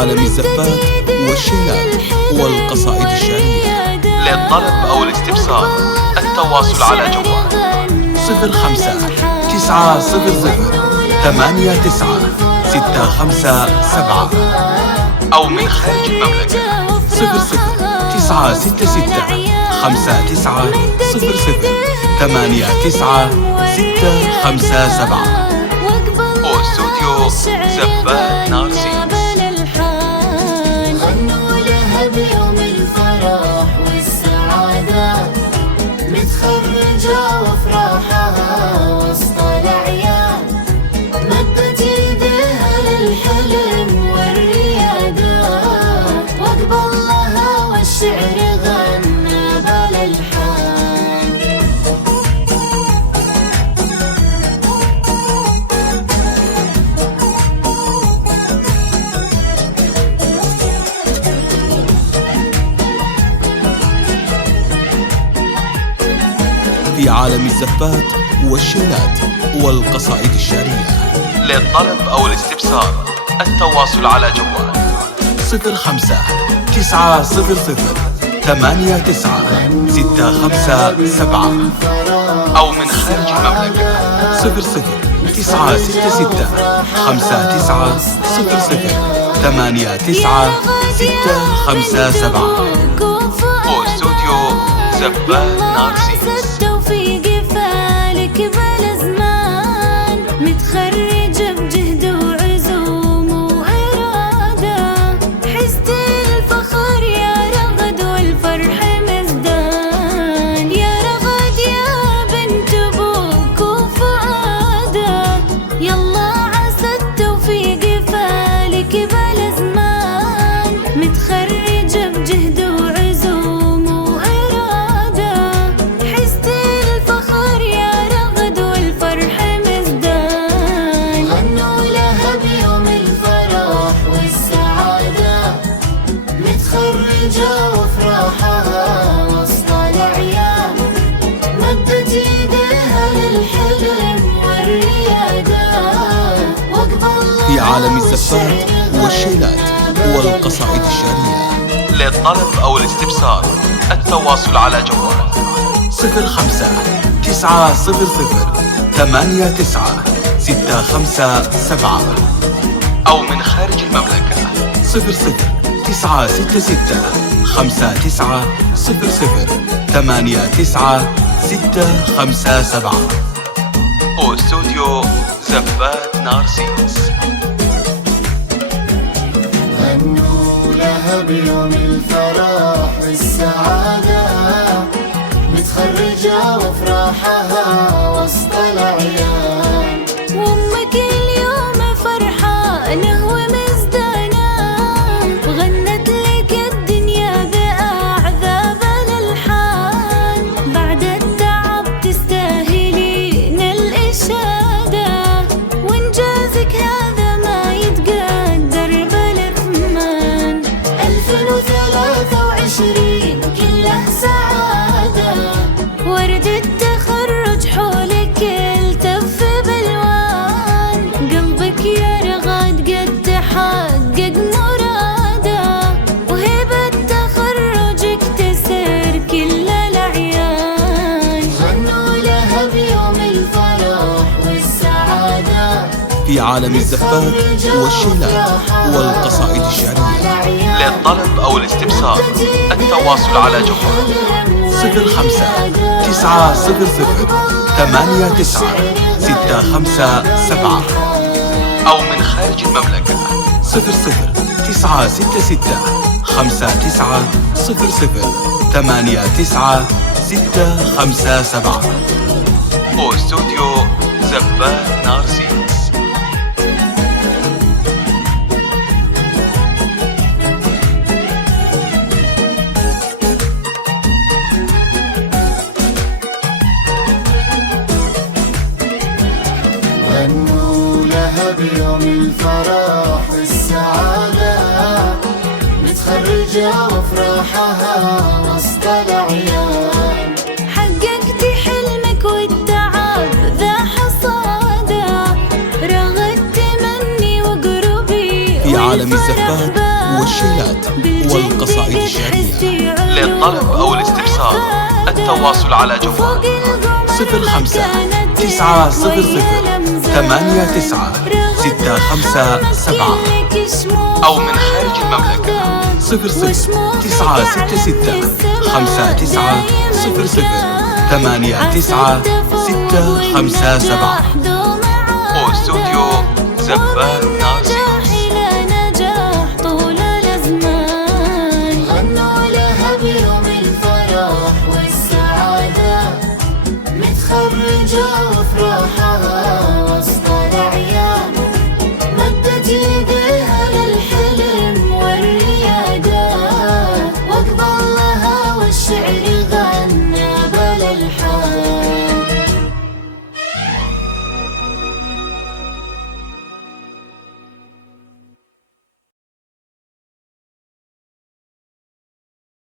عالم الزفات والشيلات والقصائد الشعرية. للطلب أو الاستفسار التواصل على جوال 05-900-89-657 أو من خارج المملكة 00-966-59-00-89-657 واستوديو زفات نارسيس. غنوا لها بيوم الفرح والسعادة، متخرجة وافراحها وسط الأعياد، مدت يديها للحلم والريادة، واقبل لها والشعر غنى بالألحان. في عالم الزفات والشيلات والقصائد الشعرية. للطلب أو الاستفسار التواصل على جوال 05-900-89-657 أو من خارج المملكة 00-966-59-00-89-657 واستوديو زفات نارسيس. التوفيق فالك بلا زمان، متخرجة بجهد وعزوم وإرادة، حزت الفخر يا رغد والفرح مزدان، يا رغد يا بنت أبوك وفؤادة، يلا عسى التوفيق فالك بلا زمان، متخرجة بجهد وعزوم وإرادة، حزت الفخر يا رغد والفرح مزدان. غنوا لها بيوم الفرح والسعادة، متخرجة وافراحها وسط الأعياد، مدت يديها للحلم والريادة، واقبل في عالم الزفات والشيلات والقصائد الشعرية. للطلب أو الاستفسار التواصل على جوال 05-900-89-657 أو من خارج المملكة 00-966-59-00-89-657 واستوديو زفات نارسيس. غنوا لها بيوم الفرح والسعادة، متخرجة وافراحها وسط الأعياد، وأمك اليوم فرحانة ومزدانة، غنت لك الدنيا بأعذاب الألحان، بعد التعب تستاهلين الإشادة، وإنجازك هذا ما يتقدر بالثمان. 2023 كله سعادة، ورد التخرج حولك التف بالوان، قلبك يا رغد قد تحقق مراده، وهبة تخرجك تسر كل الأعيان. غنوا لها بيوم الفرح والسعادة، في عالم الزفات والشيلات والقصائد الشعرية. للطلب أو الاستفسار التواصل على جوال 05-900-89-657 أو من خارج المملكة 00-966-59-00-89-657 واستوديو زفات نارسيس. غنوا لها بيوم الفرح والسعادة، متخرجة وافراحها وسط الأعياد، حققتي حلمك والتعب ذا حصاده، رغدت مني وقربي في عالم الزفات للطلب أو الاستفسار التواصل على جوال 05 900 89 657 أو من خارج المملكة 00 966 59 00 89 657 واستوديو زبان ناصر.